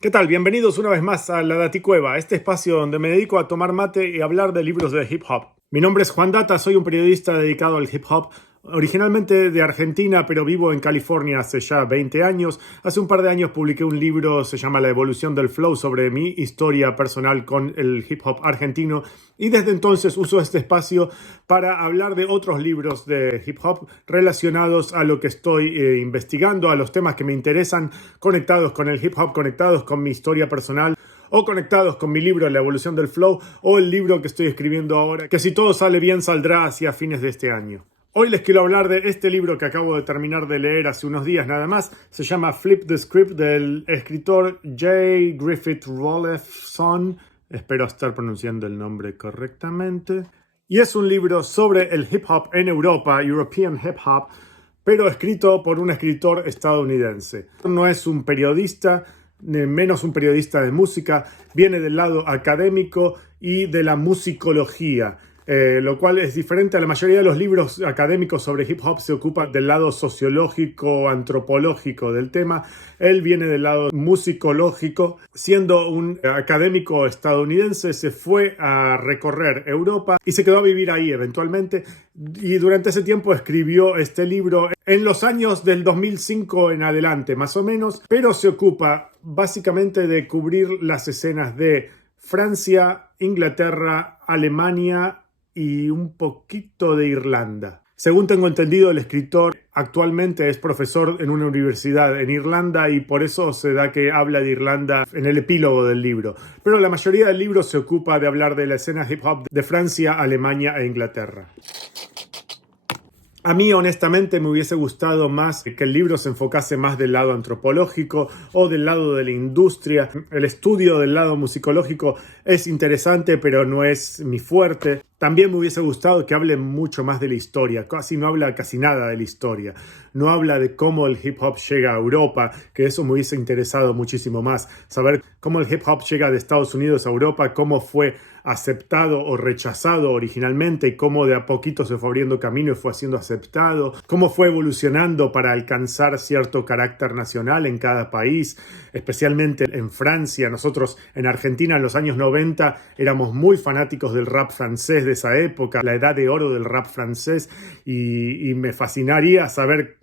¿Qué tal? Bienvenidos una vez más a La Daticueva, este espacio donde me dedico a tomar mate y hablar de libros de hip hop. Mi nombre es Juan Data, soy un periodista dedicado al hip hop, originalmente de Argentina, pero vivo en California hace ya 20 años. Hace un par de años publiqué un libro, se llama La evolución del flow, sobre mi historia personal con el hip hop argentino, y desde entonces uso este espacio para hablar de otros libros de hip hop relacionados a lo que estoy investigando, a los temas que me interesan, conectados con el hip hop, conectados con mi historia personal, o conectados con mi libro La evolución del flow, o el libro que estoy escribiendo ahora, que si todo sale bien saldrá hacia fines de este año. Hoy les quiero hablar de este libro que acabo de terminar de leer hace unos días nada más. Se llama Flip the Script, del escritor J. Griffith Rollefson. Espero estar pronunciando el nombre correctamente. Y es un libro sobre el hip hop en Europa, European Hip Hop, pero escrito por un escritor estadounidense. No es un periodista, menos un periodista de música, viene del lado académico y de la musicología. Lo cual es diferente a la mayoría de los libros académicos sobre hip hop. Se ocupa del lado sociológico, antropológico del tema. Él viene del lado musicológico. Siendo un académico estadounidense, se fue a recorrer Europa y se quedó a vivir ahí eventualmente. Y durante ese tiempo escribió este libro en los años del 2005 en adelante, más o menos. Pero se ocupa básicamente de cubrir las escenas de Francia, Inglaterra, Alemania y un poquito de Irlanda. Según tengo entendido, el escritor actualmente es profesor en una universidad en Irlanda y por eso se da que habla de Irlanda en el epílogo del libro. Pero la mayoría del libro se ocupa de hablar de la escena hip hop de Francia, Alemania e Inglaterra. A mí, honestamente, me hubiese gustado más que el libro se enfocase más del lado antropológico o del lado de la industria. El estudio del lado musicológico es interesante, pero no es mi fuerte. También me hubiese gustado que hable mucho más de la historia. Casi no habla casi nada de la historia. No habla de cómo el hip hop llega a Europa, que eso me hubiese interesado muchísimo más. Saber cómo el hip hop llega de Estados Unidos a Europa, cómo fue aceptado o rechazado originalmente y cómo de a poquito se fue abriendo camino y fue siendo aceptado, cómo fue evolucionando para alcanzar cierto carácter nacional en cada país, especialmente en Francia. Nosotros en Argentina en los años 90 éramos muy fanáticos del rap francés de esa época, la edad de oro del rap francés, y me fascinaría saber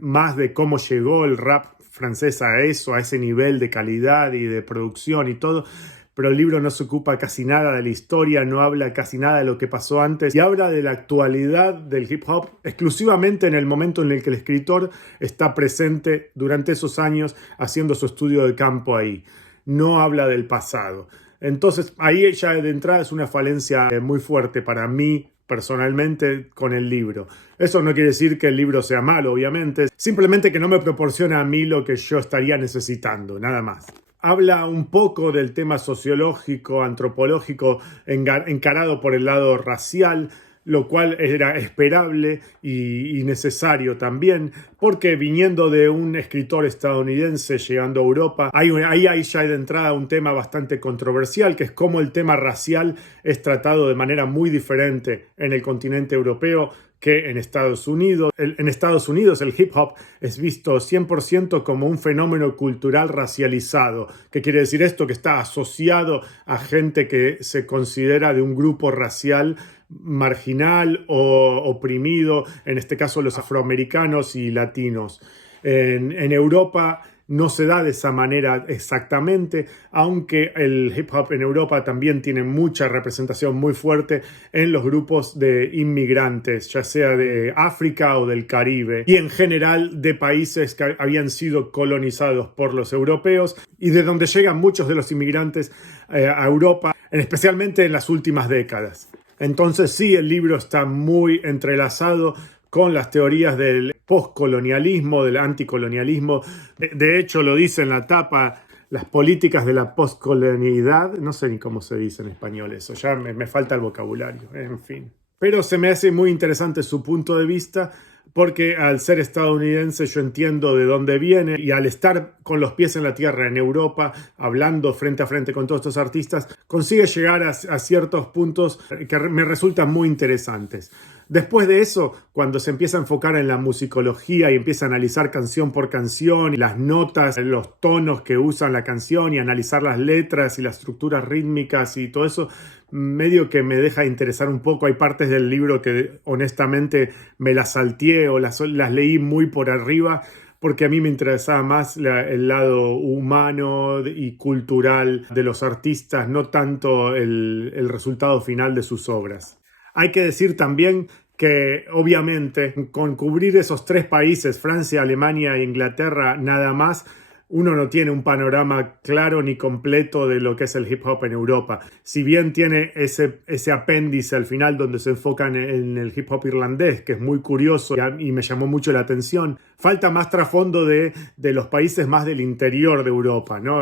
más de cómo llegó el rap francés a eso, a ese nivel de calidad y de producción y todo. Pero el libro no se ocupa casi nada de la historia, no habla casi nada de lo que pasó antes y habla de la actualidad del hip hop exclusivamente en el momento en el que el escritor está presente durante esos años haciendo su estudio de campo ahí. No habla del pasado. Entonces ahí ya de entrada es una falencia muy fuerte para mí personalmente con el libro. Eso no quiere decir que el libro sea malo, obviamente, simplemente que no me proporciona a mí lo que yo estaría necesitando, nada más. Habla un poco del tema sociológico, antropológico, encarado por el lado racial, lo cual era esperable y necesario también, porque viniendo de un escritor estadounidense llegando a Europa, ahí hay ya de entrada un tema bastante controversial, que es cómo el tema racial es tratado de manera muy diferente en el continente europeo que en Estados Unidos. En Estados Unidos el hip hop es visto 100% como un fenómeno cultural racializado. ¿Qué quiere decir esto? Que está asociado a gente que se considera de un grupo racial marginal o oprimido, en este caso los afroamericanos y latinos. En Europa no se da de esa manera exactamente, aunque el hip hop en Europa también tiene mucha representación muy fuerte en los grupos de inmigrantes, ya sea de África o del Caribe, y en general de países que habían sido colonizados por los europeos y de donde llegan muchos de los inmigrantes a Europa, especialmente en las últimas décadas. Entonces sí, el libro está muy entrelazado con las teorías del postcolonialismo, del anticolonialismo. De hecho, lo dice en la tapa, las políticas de la postcolonialidad. No sé ni cómo se dice en español eso, ya me falta el vocabulario, en fin. Pero se me hace muy interesante su punto de vista, porque al ser estadounidense yo entiendo de dónde viene, y al estar con los pies en la tierra en Europa, hablando frente a frente con todos estos artistas, consigue llegar a ciertos puntos que me resultan muy interesantes. Después de eso, cuando se empieza a enfocar en la musicología y empieza a analizar canción por canción, y las notas, los tonos que usan la canción y analizar las letras y las estructuras rítmicas y todo eso, medio que me deja interesar un poco. Hay partes del libro que honestamente me las salteé o las leí muy por arriba, porque a mí me interesaba más el lado humano y cultural de los artistas, no tanto el resultado final de sus obras. Hay que decir también que obviamente con cubrir esos tres países, Francia, Alemania e Inglaterra, nada más, uno no tiene un panorama claro ni completo de lo que es el hip hop en Europa. Si bien tiene ese apéndice al final donde se enfocan en el hip hop irlandés, que es muy curioso y me llamó mucho la atención, falta más trasfondo de los países más del interior de Europa, ¿no?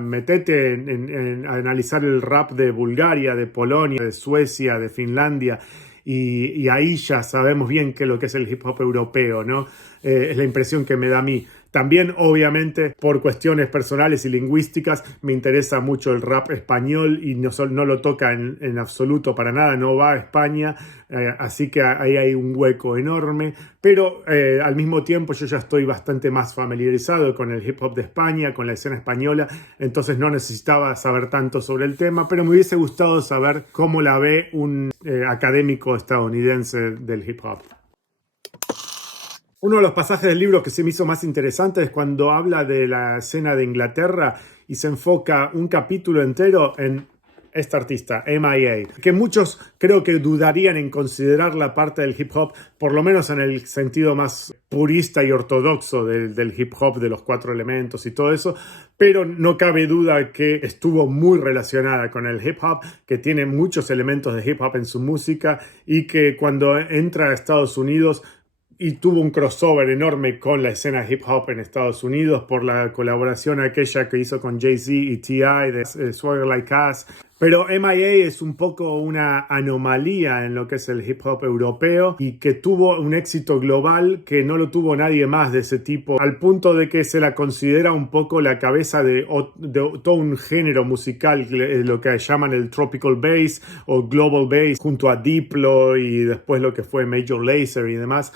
Metete a analizar el rap de Bulgaria, de Polonia, de Suecia, de Finlandia. Y ahí ya sabemos bien qué es lo que es el hip hop europeo, ¿no? Es la impresión que me da a mí. También, obviamente, por cuestiones personales y lingüísticas, me interesa mucho el rap español y no lo toca en absoluto para nada, no va a España, así que ahí hay un hueco enorme. Pero al mismo tiempo yo ya estoy bastante más familiarizado con el hip hop de España, con la escena española, entonces no necesitaba saber tanto sobre el tema, pero me hubiese gustado saber cómo la ve un académico estadounidense del hip hop. Uno de los pasajes del libro que se me hizo más interesante es cuando habla de la escena de Inglaterra y se enfoca un capítulo entero en esta artista, M.I.A., que muchos creo que dudarían en considerar la parte del hip hop, por lo menos en el sentido más purista y ortodoxo del hip hop, de los 4 elementos y todo eso, pero no cabe duda que estuvo muy relacionada con el hip hop, que tiene muchos elementos de hip hop en su música y que cuando entra a Estados Unidos y tuvo un crossover enorme con la escena hip hop en Estados Unidos por la colaboración aquella que hizo con Jay-Z y T.I. de Swagger Like Us. Pero M.I.A. es un poco una anomalía en lo que es el hip hop europeo y que tuvo un éxito global que no lo tuvo nadie más de ese tipo, al punto de que se la considera un poco la cabeza de todo un género musical, lo que llaman el tropical bass o global bass, junto a Diplo y después lo que fue Major Lazer y demás.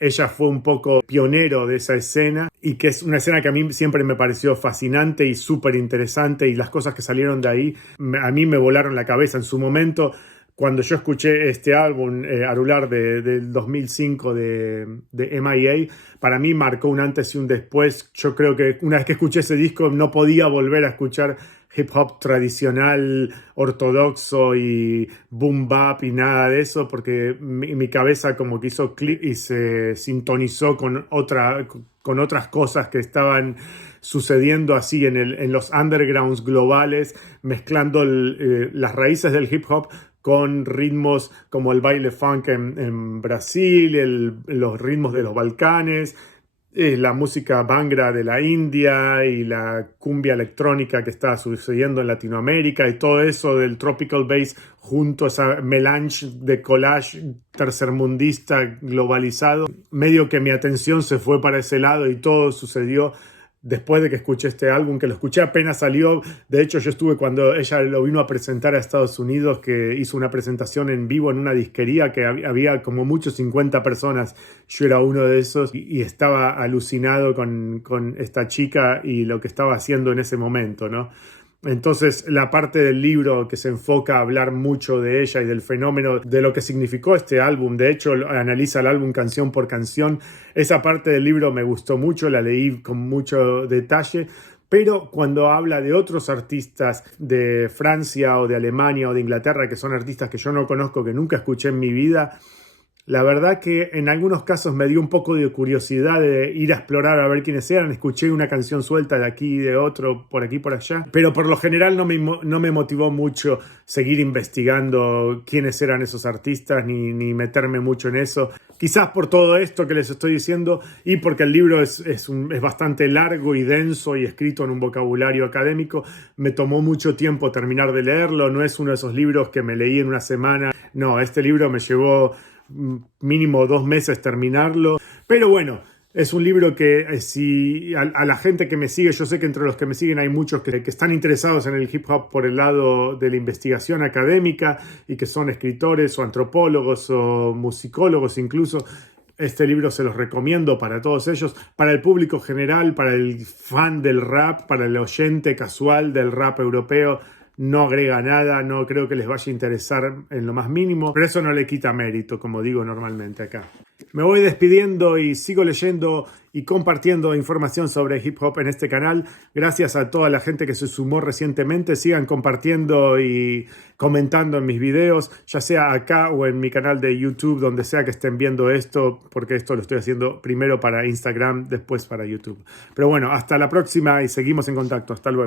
Ella fue un poco pionero de esa escena y que es una escena que a mí siempre me pareció fascinante y súper interesante, y las cosas que salieron de ahí a mí me volaron la cabeza en su momento. Cuando yo escuché este álbum, Arular, del 2005 de M.I.A., para mí marcó un antes y un después. Yo creo que una vez que escuché ese disco no podía volver a escuchar hip hop tradicional, ortodoxo y boom bap y nada de eso, porque mi cabeza como que hizo clic y se sintonizó con otras cosas que estaban sucediendo así en los undergrounds globales, mezclando las raíces del hip hop con ritmos como el baile funk en Brasil, los ritmos de los Balcanes, la música bhangra de la India y la cumbia electrónica que está sucediendo en Latinoamérica, y todo eso del tropical bass junto a esa melange de collage tercermundista globalizado. Medio que mi atención se fue para ese lado y todo sucedió después de que escuché este álbum, que lo escuché apenas salió. De hecho, yo estuve cuando ella lo vino a presentar a Estados Unidos, que hizo una presentación en vivo en una disquería que había como mucho 50 personas. Yo era uno de esos y estaba alucinado con esta chica y lo que estaba haciendo en ese momento, ¿no? Entonces, la parte del libro que se enfoca a hablar mucho de ella y del fenómeno, de lo que significó este álbum, de hecho analiza el álbum canción por canción, esa parte del libro me gustó mucho, la leí con mucho detalle. Pero cuando habla de otros artistas de Francia o de Alemania o de Inglaterra, que son artistas que yo no conozco, que nunca escuché en mi vida, la verdad que en algunos casos me dio un poco de curiosidad de ir a explorar a ver quiénes eran. Escuché una canción suelta de aquí y de otro, por aquí y por allá. Pero por lo general no me motivó mucho seguir investigando quiénes eran esos artistas ni meterme mucho en eso. Quizás por todo esto que les estoy diciendo y porque el libro es bastante largo y denso y escrito en un vocabulario académico, me tomó mucho tiempo terminar de leerlo. No es uno de esos libros que me leí en una semana. No, este libro me llevó mínimo 2 meses terminarlo. Pero bueno, Es un libro que si a la gente que me sigue, yo sé que entre los que me siguen hay muchos que están interesados en el hip hop por el lado de la investigación académica y que son escritores o antropólogos o musicólogos incluso. Este libro se los recomiendo para todos ellos, para el público general, para el fan del rap, para el oyente casual del rap europeo. No agrega nada, no creo que les vaya a interesar en lo más mínimo, pero eso no le quita mérito, como digo normalmente acá. Me voy despidiendo y sigo leyendo y compartiendo información sobre hip hop en este canal. Gracias a toda la gente que se sumó recientemente. Sigan compartiendo y comentando en mis videos, ya sea acá o en mi canal de YouTube, donde sea que estén viendo esto, porque esto lo estoy haciendo primero para Instagram, después para YouTube. Pero bueno, hasta la próxima y seguimos en contacto. Hasta luego.